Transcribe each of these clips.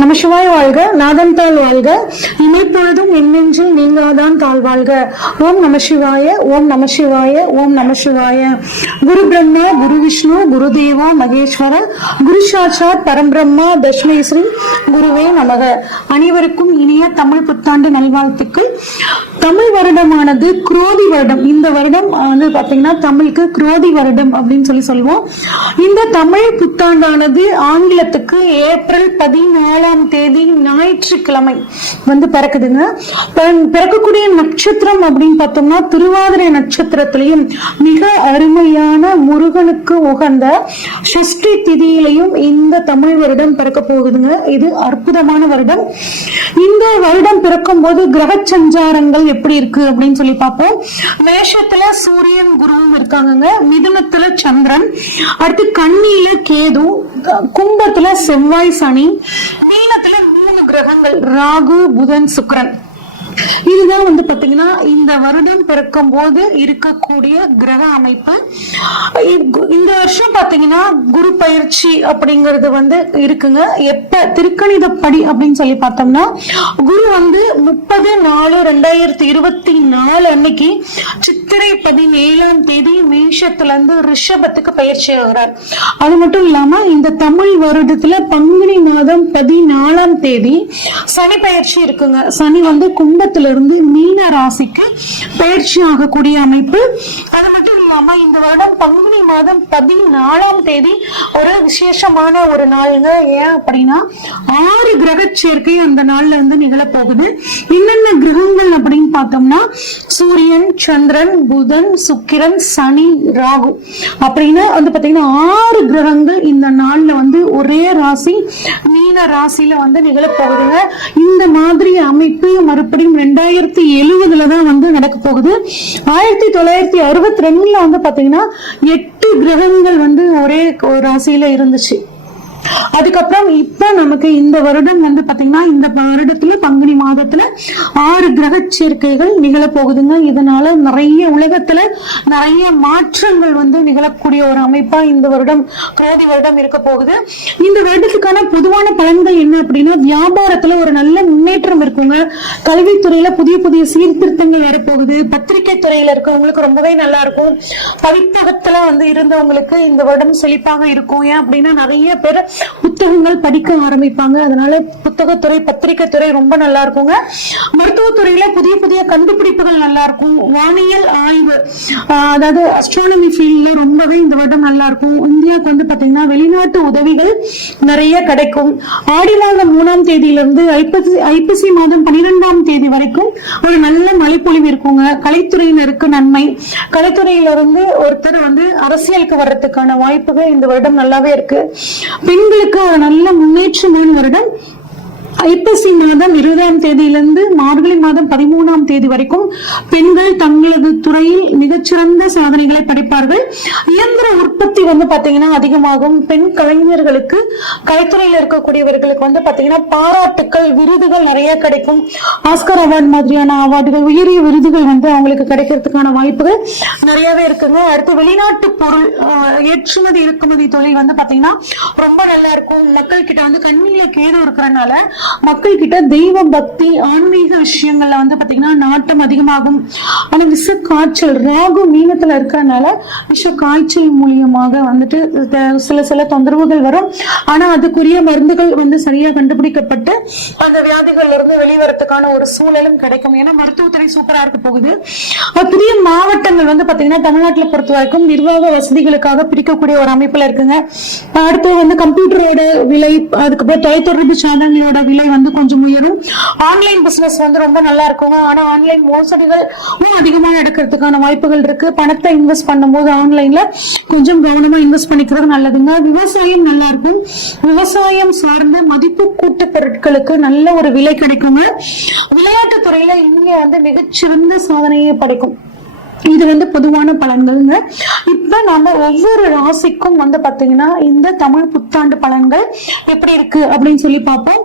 நமசிவாய வாழ்க, நாதன் தாழ் வாழ்க, இமைப்பொழுதும் எண்ணெஞ்சில் நீங்காதான் தாழ் வாழ்க. ஓம் நமசிவாய, ஓம் நமசிவாய, ஓம் நமசிவாய. குரு பிரம்மா, குரு விஷ்ணு, குரு தேவா மகேஸ்வர, குரு சாட்சாத் பரம்பிரம்மா தஸ்மை ஸ்ரீ குருவே நமக. அனைவருக்கும் இனிய தமிழ் புத்தாண்டு நல்வாழ்த்துக்கள். தமிழ் வருடமானது குரோதி வருடம். இந்த வருடம் வந்து பாத்தீங்கன்னா தமிழுக்கு குரோதி வருடம் அப்படின்னு சொல்லுவோம். இந்த தமிழ் புத்தாண்டானது ஆங்கிலத்துக்கு ஏப்ரல் 14ஆம் தேதி ஞாயிற்றுக்கிழமை வந்து பிறக்குதுங்க. பிறக்கக்கூடிய நட்சத்திரம் அப்படின்னு பார்த்தோம்னா திருவாதிரை நட்சத்திரத்திலையும் மிக அருமையான முருகனுக்கு உகந்த சஷ்டி திதியிலையும் இந்த தமிழ் வருடம் பிறக்க போகுதுங்க. இது அற்புதமான வருடம். இந்த வருடம் பிறக்கும் போது கிரக சஞ்சாரங்கள் எப்படி இருக்கு அப்படின்னு சொல்லி பார்ப்போம். மேஷத்துல சூரியன் குருவும் இருக்காங்க, மிதுனத்துல சந்திரன், அடுத்து கன்னியில கேது, கும்பத்துல செவ்வாய் சனி, மீனத்துல 3 கிரகங்கள் ராகு புதன் சுக்கிரன். இதுதான் வந்து பாத்தீங்கன்னா இந்த வருடம் பிறக்கும் போது இருக்கக்கூடிய கிரக அமைப்பு. இந்த வருஷம் பாத்தீங்கன்னா குரு பயிற்சி அப்படிங்கிறது வந்து இருக்குங்க. எப்ப திருக்கணிதப்படி அப்படின்னு சொல்லி பார்த்தோம்னா குரு வந்து 30/4/2024 அன்னைக்கு சித்திரை 17ஆம் தேதி மேஷத்துல இருந்து ரிஷபத்துக்கு பயிற்சி ஆகிறார். அது மட்டும் இல்லாம இந்த தமிழ் வருடத்துல பங்குனி மாதம் 14ஆம் தேதி சனி பயிற்சி இருக்குங்க. சனி வந்து கும்பத்திலிருந்து மீன ராசிக்கு பயிற்சி ஆகக்கூடிய அமைப்பு. அது மட்டும் இல்லாம இந்த வருடம் பங்குனி மாதம் 14ஆம் தேதி ஒரு விசேஷமான ஒரு நாளுங்க. ஏன் அப்படின்னா 6 கிரக சேர்க்கை அந்த நாள்ல வந்து நிகழ போகுது. என்னென்ன கிரகங்கள் அப்படின்னு பார்த்தோம்னா சூரியன், சந்திரன், புதன், சுக்கிரன், சனி, ராகு அப்படின்னு வந்து பாத்தீங்கன்னா 6 கிரகங்கள் இந்த நாள்ல வந்து ஒரே ராசி மீன ராசியில வந்து நிகழ போகுதுங்க. இந்த மாதிரி அமைப்பு மறுபடியும் 2070 தான் வந்து நடக்க போகுது. 1962 வந்து பாத்தீங்கன்னா 8 கிரகங்கள் வந்து ஒரே ராசியில இருந்துச்சு. அதுக்கப்புறம் இப்ப நமக்கு இந்த வருடம் வந்து பாத்தீங்கன்னா இந்த வருடத்துல பங்குனி மாதத்துல 6 கிரக சேர்க்கைகள் நிகழ போகுதுங்க. இதனால நிறைய உலகத்துல நிறைய மாற்றங்கள் வந்து நிகழக்கூடிய ஒரு அமைப்பா இந்த வருடம் குரோதி வருடம் இருக்க போகுது. இந்த வருடத்துக்கான பொதுவான பலன்கள் என்ன அப்படின்னா வியாபாரத்துல ஒரு நல்ல முன்னேற்றம் இருக்குங்க. கல்வித்துறையில புதிய புதிய சீர்திருத்தங்கள் வரப்போகுது. பத்திரிகை துறையில இருக்கவங்களுக்கு ரொம்பவே நல்லா இருக்கும். பதிப்பகத்துல வந்து இருந்தவங்களுக்கு இந்த வருடம் செழிப்பாக இருக்கும். ஏன் அப்படின்னா நிறைய பேர் புத்தகங்கள் படிக்க ஆரம்பிப்பாங்க. அதனால புத்தகத்துறை பத்திரிகை துறை ரொம்ப நல்லா இருக்குங்க. மருத்துவத்துறையில புதிய புதிய கண்டுபிடிப்புகள் நல்லா இருக்கும். வானியல் ஆய்வு அதாவது அஸ்ட்ரானமி ஃபீல்ட்ல ரொம்பவே இந்த வருடம் நல்லா இருக்கும். இந்தியாவுக்கு வந்து பாத்தீங்கன்னா வெளிநாட்டு உதவிகள் நிறைய கிடைக்கும். ஆடி மாதம் 3ஆம் தேதியிலிருந்து ஐப்பசி மாதம் 12ஆம் தேதி வரைக்கும் ஒரு நல்ல மழைப்பொழிவு இருக்குங்க. கலைத்துறையினருக்கு நன்மை. கலைத்துறையிலிருந்து ஒருத்தர் வந்து அரசியலுக்கு வர்றதுக்கான வாய்ப்புகள் இந்த வருடம் நல்லாவே இருக்கு. பெண்களுக்கு ஒரு நல்ல முன்னேற்றமான வருடம். ஐப்பசி மாதம் 20ஆம் தேதியிலிருந்து மார்கழி மாதம் 13ஆம் தேதி வரைக்கும் பெண்கள் தங்களது துறையில் மிகச்சிறந்த சாதனைகளை படைப்பார்கள். இயந்திர உற்பத்தி வந்து பாத்தீங்கன்னா அதிகமாகும். பெண் கலைஞர்களுக்கு கலைத்துறையில் இருக்கக்கூடியவர்களுக்கு வந்து பாத்தீங்கன்னா பாராட்டுக்கள் விருதுகள் நிறைய கிடைக்கும். ஆஸ்கர் அவார்டு மாதிரியான அவார்டுகள் உயரிய விருதுகள் வந்து அவங்களுக்கு கிடைக்கிறதுக்கான வாய்ப்புகள் நிறையவே இருக்குங்க. அடுத்து வெளிநாட்டு பொருள் ஏற்றுமதி இறக்குமதி தொழில் வந்து பாத்தீங்கன்னா ரொம்ப நல்லா இருக்கும். மக்கள் கிட்ட வந்து கண்ணில கேது இருக்கிறதுனால மக்கள் கிட்ட தெய்வ பக்தி ஆன்மீக விஷயங்கள்ல வந்து பாத்தீங்கன்னா நாட்டம் அதிகமாகும். ஆனா விஷ காய்ச்சல் ராகு மீனத்துல இருக்கிறதுனால விஷ காய்ச்சல் மூலியமாக வந்துட்டு சில தொந்தரவுகள் வரும். ஆனா அதுக்குரிய மருந்துகள் வந்து சரியா கண்டுபிடிக்கப்பட்டு அந்த வியாதிகள்ல இருந்து வெளிவரத்துக்கான ஒரு சூழலும் கிடைக்கும். ஏன்னா மருத்துவத்துறை சூப்பரா இருக்க போகுது. புதிய மாவட்டங்கள் வந்து பாத்தீங்கன்னா தமிழ்நாட்டுல பொறுத்த வரைக்கும் நிர்வாக வசதிகளுக்காக பிரிக்கக்கூடிய ஒரு அமைப்புல இருக்குங்க. அடுத்து வந்து கம்ப்யூட்டரோட விலை, அதுக்கப்புறம் தொலைத்தொடர்பு சேனல்களோட விலை வந்து கொஞ்சம் உயரும். ஆன்லைன் பிசினஸ் வந்து ரொம்ப நல்லா இருக்குங்க. ஆனா ஆன்லைன் மோசடிகள் அதிகமா எடுக்கிறதுக்கான வாய்ப்புகள் இருக்கு. பணத்தை இன்வெஸ்ட் பண்ணும்போது ஆன்லைன்ல கொஞ்சம் கவனமா இன்வெஸ்ட் பண்ணிக்கிறது நல்லதுங்க. விவசாயம் நல்லா இருக்கும். விவசாயம் சார்ந்த மதிப்பு கூட்டு பொருட்களுக்கு நல்ல ஒரு விலை கிடைக்குங்க. விளையாட்டு துறையில இந்தியா வந்து மிகச்சிறந்த சாதனையை படைக்கும். இது வந்து பொதுவான பலன்கள்ங்க. இப்ப நம்ம ஒவ்வொரு ராசிக்கும் வந்து பாத்தீங்கன்னா இந்த தமிழ் புத்தாண்டு பலன்கள் எப்படி இருக்கு அப்படின்னு சொல்லி பார்ப்போம்.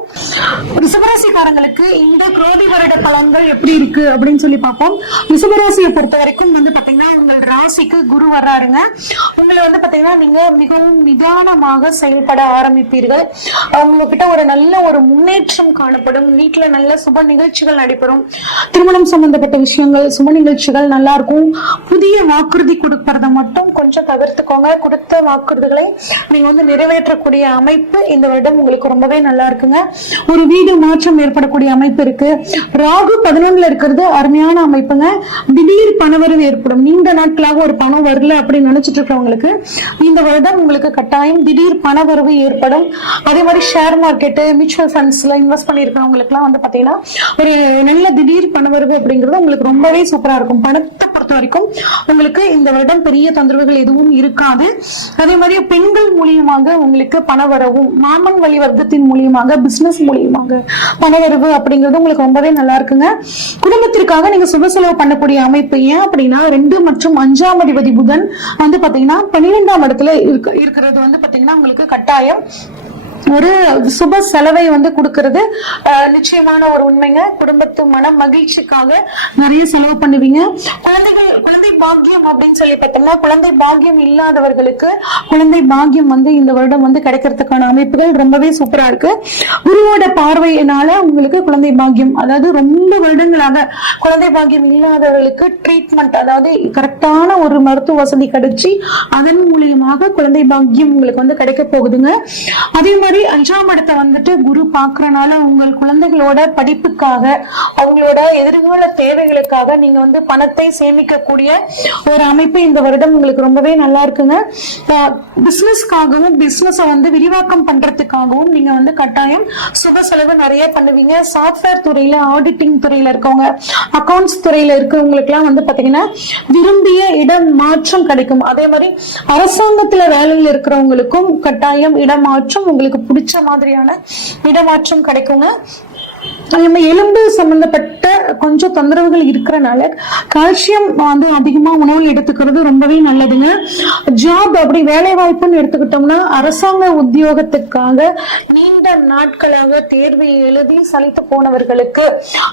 ரிஷபராசிக்காரங்களுக்கு இந்த குரோதி வருட பலன்கள் எப்படி இருக்கு அப்படின்னு சொல்லி பார்ப்போம். ரிஷபராசியை பொறுத்த வரைக்கும் வந்து பாத்தீங்கன்னா உங்கள் ராசிக்கு குரு வர்றாருங்க. உங்களை வந்து பாத்தீங்கன்னா நீங்க மிகவும் நிதானமாக செயல்பட ஆரம்பிப்பீர்கள். உங்ககிட்ட ஒரு நல்ல ஒரு முன்னேற்றம் காணப்படும். வீட்டுல நல்ல சுப நிகழ்ச்சிகள் நடைபெறும். திருமணம் சம்பந்தப்பட்ட விஷயங்கள், சுப நிகழ்ச்சிகள் நல்லா இருக்கும். புதிய வாக்குறுதி கொடுக்கறத மட்டும் கொஞ்சம் தவிர்த்துக்கோங்க. கொடுத்த வாக்குறுதிகளை நீங்க வந்து நிறைவேற்றக்கூடிய அமைப்பு இந்த வருடம் உங்களுக்கு ரொம்பவே நல்லா இருக்குங்க. ஒரு வீடு மாற்றம் ஏற்படக்கூடிய அமைப்பு இருக்கு. ராகு 11ல இருக்கிறது அருமையான அமைப்புங்க. திடீர் பணவரவு ஏற்படும். நீண்ட நாட்களாக ஒரு பணம் வரல அப்படின்னு நினைச்சிட்டு இருக்கிறவங்களுக்கு இந்த வருடம் உங்களுக்கு கட்டாயம் திடீர் பணவரவு ஏற்படும். அதே மாதிரி ஷேர் மார்க்கெட், மியூச்சுவல் ஃபண்ட்ஸ்ல இன்வெஸ்ட் பண்ணிருக்கிறவங்களுக்கு எல்லாம் வந்து பாத்தீங்கன்னா ஒரு நல்ல திடீர் பணவரவு அப்படிங்கிறது உங்களுக்கு ரொம்பவே சூப்பரா இருக்கும். பணத்தை பொறுத்த வரைக்கும் உங்களுக்கு இந்த வருடம் பெரிய தொந்தரவுகள் எதுவும் இருக்காது. அதே மாதிரி பெண்கள் மூலியமாக உங்களுக்கு பணவரவும், மாமன் வழி வர்க்கத்தின் மூலியமாக, பிசினஸ் மூலியமாக பணவரவு அப்படிங்கிறது உங்களுக்கு ரொம்பவே நல்லா இருக்குங்க. குடும்பத்திற்காக நீங்க சுப செலவு பண்ணக்கூடிய அமைப்பு. ஏன் அப்படின்னா 2 மற்றும் 5ஆம் அதிபதி புதன் வந்து பாத்தீங்கன்னா 12ஆம் இடத்துல இருக்கிறது வந்து பாத்தீங்கன்னா உங்களுக்கு கட்டாயம் ஒரு சுப செலவை வந்து கொடுக்கிறது நிச்சயமான ஒரு உண்மைங்க. குடும்பத்து மன மகிழ்ச்சிக்காக நிறைய செலவு பண்ணுவீங்க. குழந்தை பாக்கியம் அப்படின்னு சொல்லி பார்த்தோம்னா குழந்தை பாக்கியம் இல்லாதவர்களுக்கு குழந்தை பாக்கியம் வந்து இந்த வருடம் வந்து கிடைக்கிறதுக்கான அமைப்புகள் ரொம்பவே சூப்பரா இருக்கு. குருவோட பார்வையினால உங்களுக்கு குழந்தை பாக்கியம், அதாவது ரொம்ப வருடங்களாக குழந்தை பாக்கியம் இல்லாதவர்களுக்கு ட்ரீட்மெண்ட், அதாவது கரெக்டான ஒரு மருத்துவ வசதி கிடைச்சி அதன் மூலியமாக குழந்தை பாக்கியம் உங்களுக்கு வந்து கிடைக்க போகுதுங்க. அதே மாதிரி 5ஆம் இடத்தை வந்துட்டு குரு பாக்குறனால உங்கள் குழந்தைகளோட படிப்புக்காக, அவங்களோட எதிர்கால தேவைகளுக்காக நீங்க வந்து பணத்தை சேமிக்கக்கூடிய ஒரு அமைப்பு இந்த வருடம் உங்களுக்கு ரொம்பவே நல்லா இருக்குங்க. பிசினஸ்க்காகவும் பிசினஸ வந்து விரிவாக்கம் பண்றதுக்காகவும் நீங்க வந்து கட்டாயம் சுப செலவு நிறைய பண்ணுவீங்க. சாஃப்ட்வேர் துறையில, ஆடிட்டிங் துறையில இருக்கவங்க, அக்கௌண்ட்ஸ் துறையில இருக்கிறவங்களுக்கு எல்லாம் வந்து பாத்தீங்கன்னா விரும்பிய இடம் மாற்றம் கிடைக்கும். அதே மாதிரி அரசாங்கத்துல வேலையில் இருக்கிறவங்களுக்கும் கட்டாயம் இடமாற்றம், உங்களுக்கு பிடிச்ச மாதிரியான இடமாற்றம் கிடைக்குங்க. எலும்பு சம்பந்தப்பட்ட கொஞ்சம் தொந்தரவுகள் இருக்கிறனால கால்சியம் வந்து அதிகமா உணவு எடுத்துக்கிறது ரொம்பவே நல்லதுங்க. ஜாப் அப்படி வேலை வாய்ப்புன்னு எடுத்துக்கிட்டோம்னா அரசாங்க உத்தியோகத்துக்காக நீண்ட நாட்களாக தேர்வை எழுதி சலித்து போனவர்களுக்கு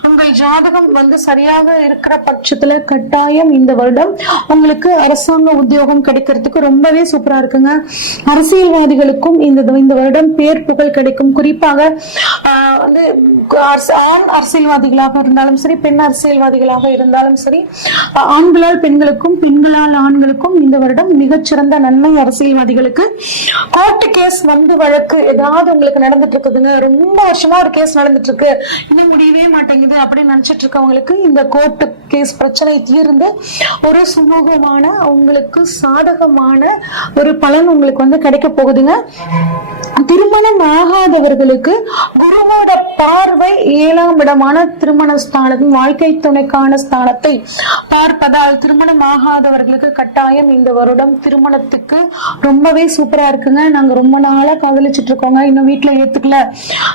உங்கள் ஜாதகம் வந்து சரியாக இருக்கிற பட்சத்துல கட்டாயம் இந்த வருடம் உங்களுக்கு அரசாங்க உத்தியோகம் கிடைக்கிறதுக்கு ரொம்பவே சூப்பரா இருக்குங்க. அரசியல்வாதிகளுக்கும் இந்த வருடம் பேர் புகழ் கிடைக்கும். குறிப்பாக வந்து ஆண் அரசியல்வாதிகளாக இருந்தாலும் சரி, பெண் அரசியல்வாதிகளாக இருந்தாலும் சரி, ஆண்களால் பெண்களுக்கும் பெண்களால் ஆண்களுக்கும் இந்த வருடம் மிகச்சிறந்த நன்மை. அரசியல்வாதிகளுக்கு கோர்ட்டு கேஸ் வந்து வழக்கு ஏதாவது உங்களுக்கு நடந்துட்டு இருக்குதுங்க, ரொம்ப வருஷமா ஒரு கேஸ் நடந்துட்டு இருக்கு, இன்னும் முடியவே மாட்டேங்குது அப்படின்னு நினைச்சிட்டு இருக்கவங்களுக்கு இந்த கோர்ட்டு கேஸ் பிரச்சனை தீர்ந்து ஒரு சுமூகமான உங்களுக்கு சாதகமான ஒரு பலன் உங்களுக்கு வந்து கிடைக்க போகுதுங்க. திருமணம் ஆகாதவர்களுக்கு குருவோட பார்வை 7ஆம் இடமான திருமண ஸ்தானத்தின் வாழ்க்கை துணைக்கான ஸ்தானத்தை பார்ப்பதால் திருமணம் ஆகாதவர்களுக்கு கட்டாயம் இந்த வருடம் திருமணத்துக்கு ரொம்பவே சூப்பரா இருக்குங்க. நாங்க ரொம்ப நாளா காதலிச்சிட்டு இருக்கோங்க, இன்னும் வீட்டுல ஏத்துக்கல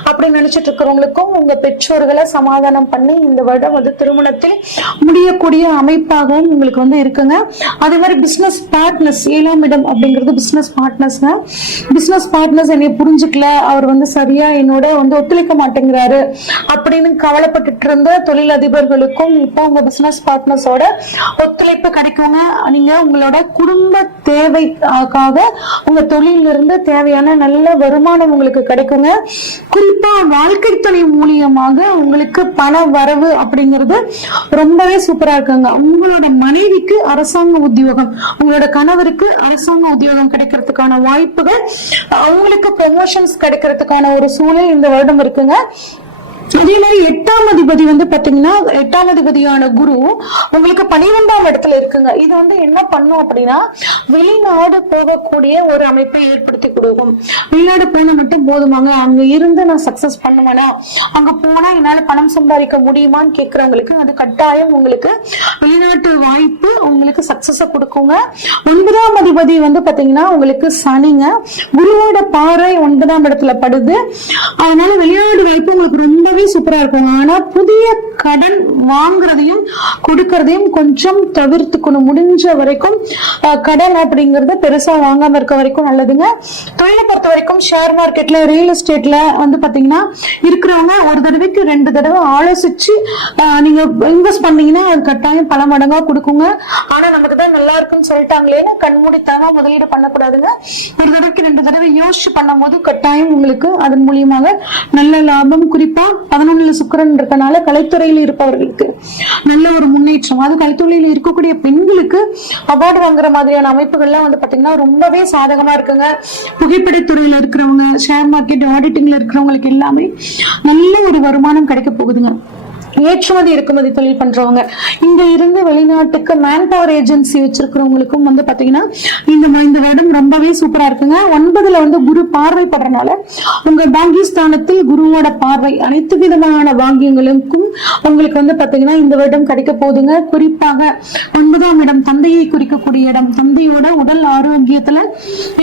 அப்படின்னு நினைச்சிட்டு இருக்கிறவங்களுக்கும் உங்க பெற்றோர்களை சமாதானம் பண்ணி இந்த வருடம் வந்து திருமணத்தில் முடியக்கூடிய அமைப்பாகவும் உங்களுக்கு வந்து இருக்குங்க. அதே மாதிரி பிசினஸ் பார்ட்னர்ஸ், 7ஆம் இடம் அப்படிங்கிறது பிசினஸ் பார்ட்னர்ஸ்ங்க. பிசினஸ் பார்ட்னர்ஸ் என்னை புரிஞ்சுக்கல, அவர் வந்து சரியா என்னோட வந்து ஒத்துழைக்க மாட்டேங்கிறாரு அப்படின்னு கவலைப்பட்டு இருந்த தொழில் அதிபர்களுக்கும் இப்போ உங்க பிசினஸ் பார்ட்னர்ஸோட ஒத்துழைப்பு கிடைக்குங்க. நீங்க உங்களோட குடும்ப தேவைக்காக உங்க தொழில இருந்து தேவையான நல்ல வருமானம் உங்களுக்கு கிடைக்குங்க. குறிப்பா வாழ்க்கை துணை மூலியமாக உங்களுக்கு பண வரவு அப்படிங்கிறது ரொம்பவே சூப்பரா இருக்குங்க. உங்களோட மனைவிக்கு அரசாங்க உத்தியோகம், உங்களோட கணவருக்கு அரசாங்க உத்தியோகம் கிடைக்கிறதுக்கான வாய்ப்புகள், அவங்களுக்கு ப்ரமோஷன்ஸ் கிடைக்கிறதுக்கான ஒரு சூழல் இந்த வருடம் இருக்குங்க. அதே மாதிரி 8ஆம் அதிபதி வந்து பாத்தீங்கன்னா 8ஆம் அதிபதியான குரு உங்களுக்கு 12ஆம் இடத்துல இருக்குங்க. இது வந்து என்ன பண்ணும் அப்படின்னா வெளிநாடு போகக்கூடிய ஒரு அமைப்பை ஏற்படுத்தி கொடுக்கும். வெளிநாடு போன மட்டும் போதுமாங்க, அங்க இருந்து நான் சக்சஸ் பண்ணுவேனா, அங்க போனா என்னால பணம் சம்பாதிக்க முடியுமான்னு கேக்குறவங்களுக்கு அது கட்டாயம் உங்களுக்கு வெளிநாட்டு வாய்ப்பு உங்களுக்கு சக்சஸ கொடுக்குங்க. 9ஆம் அதிபதி வந்து பாத்தீங்கன்னா உங்களுக்கு சனிங்க. குருவோட பார்வை 9ஆம் இடத்துல படுது. அதனால வெளிநாடு வாய்ப்பு உங்களுக்கு ரொம்பவே சூப்பரா இருக்கும். ஆனா புதிய கடன் வாங்குறதையும் கொடுக்கறதையும் கொஞ்சம் தவிர்த்துக்கணும். முடிஞ்ச வரைக்கும் கடன் அப்படிங்கறத பெருசா வாங்காம இருக்க வரைக்கும் நல்லதுங்க. தொழிலை பொறுத்த வரைக்கும் ஷேர் மார்க்கெட்ல, ரியல் எஸ்டேட்ல வந்து பாத்தீங்கன்னா இருக்கிறவங்க ஒரு தடவைக்கு 2 தடவை ஆலோசிச்சு நீங்க இன்வெஸ்ட் பண்ணீங்கன்னா அது கட்டாயம் பல மடங்கா கொடுக்குங்க. ஆனா நமக்கு தான் நல்லா இருக்குன்னு சொல்லிட்டாங்களேன்னு கண்மூடித்தனமா முதலீடு பண்ணக்கூடாதுங்க. ஒரு தடவைக்கு 2 தடவை யோசிச்சு பண்ணும் போது கட்டாயம் உங்களுக்கு அதன் மூலியமாக நல்ல லாபம். குறிப்பா 11 சுக்கிரன் இருக்கனால கலைத்துறையில் இருப்பவர்களுக்கு நல்ல ஒரு முன்னேற்றம். அது கலைத்துறையில் இருக்கக்கூடிய பெண்களுக்கு அவார்டு வாங்குற மாதிரியான அமைப்புகள்லாம் வந்து பாத்தீங்கன்னா ரொம்பவே சாதகமா இருக்குங்க. புகைப்படத்துறையில இருக்கிறவங்க, ஷேர் மார்க்கெட் ஆடிட்டிங்ல இருக்கிறவங்களுக்கு எல்லாமே நல்ல ஒரு வருமானம் கிடைக்க போகுதுங்க. ஏற்றுமதி இறக்குமதி தொழில் பண்றவங்க, இங்க இருந்து வெளிநாட்டுக்கு மேன் பவர் ஏஜென்சி வச்சிருக்கிறவங்களுக்கும் வந்து பாத்தீங்கன்னா இந்த வருடம் ரொம்பவே சூப்பரா இருக்குங்க. 9ல வந்து குரு பார்வைப்படுறதுனால உங்க பாக்கியஸ்தானத்தில் குருவோட பார்வை அனைத்து விதமான பாக்கியங்களுக்கும் உங்களுக்கு வந்து பாத்தீங்கன்னா இந்த வருடம் கிடைக்க போகுதுங்க. குறிப்பாக 9ஆம் இடம் தந்தையை குறிக்கக்கூடிய இடம். தந்தையோட உடல் ஆரோக்கியத்துல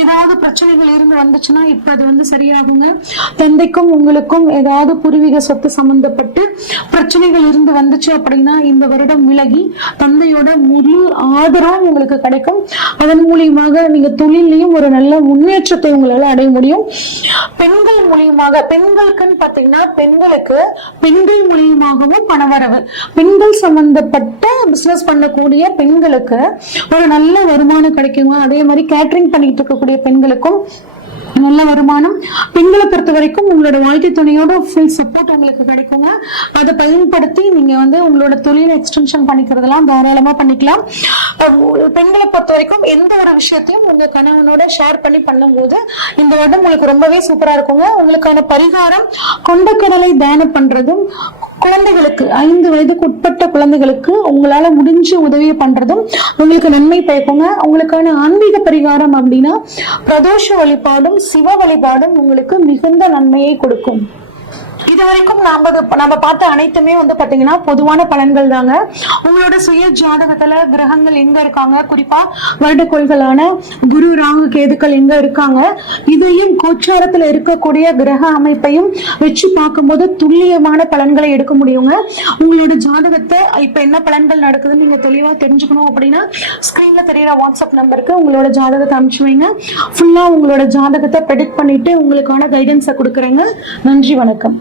ஏதாவது பிரச்சனைகள் இருந்து வந்துச்சுன்னா இப்ப அது வந்து சரியாகுங்க. தந்தைக்கும் உங்களுக்கும் ஏதாவது பூர்வீக சொத்து சம்பந்தப்பட்டு பிரச்சனை இருந்து வந்துச்சு அப்படின்னா இந்த வருடம் விலகி தந்தையோட முழு ஆதரவும் உங்களுக்கு கிடைக்கும். அதன் மூலியமாக நீங்க தொழிலையும் ஒரு நல்ல முன்னேற்றத்தை உங்களால அடைய முடியும். பெண்கள் மூலியமாக, பெண்களுக்குன்னு பாத்தீங்கன்னா பெண்களுக்கு பெண்கள் மூலியமாகவும் பணவரவு. பெண்கள் சம்பந்தப்பட்ட பிசினஸ் பண்ணக்கூடிய பெண்களுக்கு ஒரு நல்ல வருமானம் கிடைக்குங்க. அதே மாதிரி கேட்டரிங் பண்ணிட்டு இருக்கக்கூடிய பெண்களுக்கும் நல்ல வருமானம். பெண்களை பொறுத்த வரைக்கும் உங்களோட வாழ்க்கை துணையோட ஃபுல் சப்போர்ட் உங்களுக்கு கிடைக்குங்க. அதை பயன்படுத்தி நீங்க வந்து உங்களோட தொழிலை எக்ஸ்டென்ஷன் பண்ணிக்கிறதெல்லாம் தாராளமா பண்ணிக்கலாம். பெண்களை பொறுத்த வரைக்கும் எந்த ஒரு விஷயத்தையும் உங்க கணவனோட ஷேர் பண்ணி பண்ணும்போது இந்த வருடம் உங்களுக்கு ரொம்பவே சூப்பரா இருக்குங்க. உங்களுக்கான பரிகாரம் கொண்டக்கடலை தானம் பண்றதும், குழந்தைகளுக்கு 5 வயதுக்கு உட்பட்ட குழந்தைகளுக்கு உங்களால முடிஞ்ச உதவியை பண்றதும் உங்களுக்கு நன்மை பயக்குங்க. உங்களுக்கான ஆன்மீக பரிகாரம் அப்படின்னா பிரதோஷ வழிபாடும் சிவ வழிபாடும் உங்களுக்கு மிகுந்த நன்மையை கொடுக்கும். இதுவரைக்கும் நாம பார்த்த அனைத்துமே வந்து பாத்தீங்கன்னா பொதுவான பலன்கள் தாங்க. உங்களோட சுய ஜாதகத்துல கிரகங்கள் எங்க இருக்காங்க, குறிப்பா வருடக்கோள்களான குரு, ராகு, கேதுக்கள் எங்க இருக்காங்க, இதையும் கோச்சாரத்துல இருக்கக்கூடிய கிரக அமைப்பையும் வச்சு பார்க்கும்போது துல்லியமான பலன்களை எடுக்க முடியுங்க. உங்களோட ஜாதகத்தை இப்ப என்ன பலன்கள் நடக்குதுன்னு நீங்க தெளிவா தெரிஞ்சுக்கணும் அப்படின்னா ஸ்கிரீன்ல தெரியற வாட்ஸ்அப் நம்பருக்கு உங்களோட ஜாதகத்தை அனுப்பிச்சு வைங்க. ஃபுல்லா உங்களோட ஜாதகத்தை ப்ரெடிக்ட் பண்ணிட்டு உங்களுக்கான கைடன்ஸை கொடுக்குறேங்க. நன்றி, வணக்கம்.